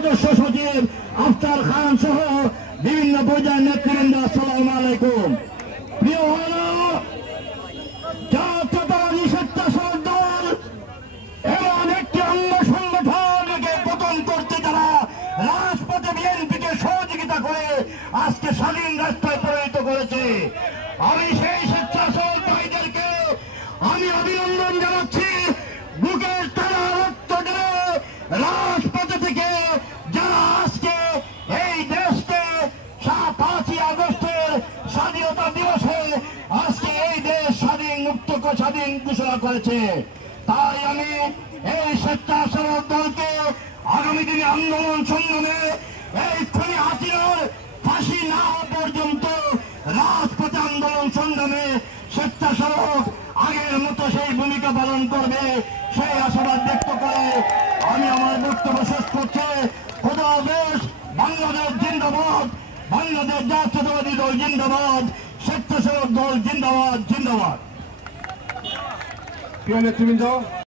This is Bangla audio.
সদস্য সচিব আফতার খান সহ বিভিন্ন পর্যায়ের নেতৃবৃন্দ, আসসালামু আলাইকুম। প্রিয় জাতীয়তাবাদী স্বেচ্ছাসেবক দল এমন একটি অঙ্গ সংগঠনকে পতন করতে যারা রাজপথে বিএনপিকে সহযোগিতা করে আজকে স্বাধীন রাষ্ট্রে পরিণত করেছে, আমি সেই স্বেচ্ছাসেবক ভাইদেরকে আমি অভিনন্দন জানাচ্ছি। বুকের তারা রক্ত দিয়ে রাজপথে থেকে যারা আজকে এই দেশকে 5ই আগস্টের স্বাধীনতা দিবসে আজকে এই দেশ স্বাধীন ঘোষণা করেছে, তাই আমি এই স্বেচ্ছাসেবক দলকে আগামী দিনে আন্দোলন সংগ্রামে এই খুনি হাসিনার ফাঁসি না হওয়া পর্যন্ত রাজপথে আন্দোলন সংগ্রামে স্বেচ্ছাসেবক আগের মতো সেই ভূমিকা পালন করবে, সেই আশাবাদ ব্যক্ত করে আমি আমার বক্তব্য শেষ করছি। খোদা হাফেজ। বাংলাদেশ জিন্দাবাদ, বাংলাদেশ জাতীয়তাবাদী দল জিন্দাবাদ, স্বেচ্ছাসেবক দল জিন্দাবাদ জিন্দাবাদ। প্রিয় নেতৃবৃন্দ।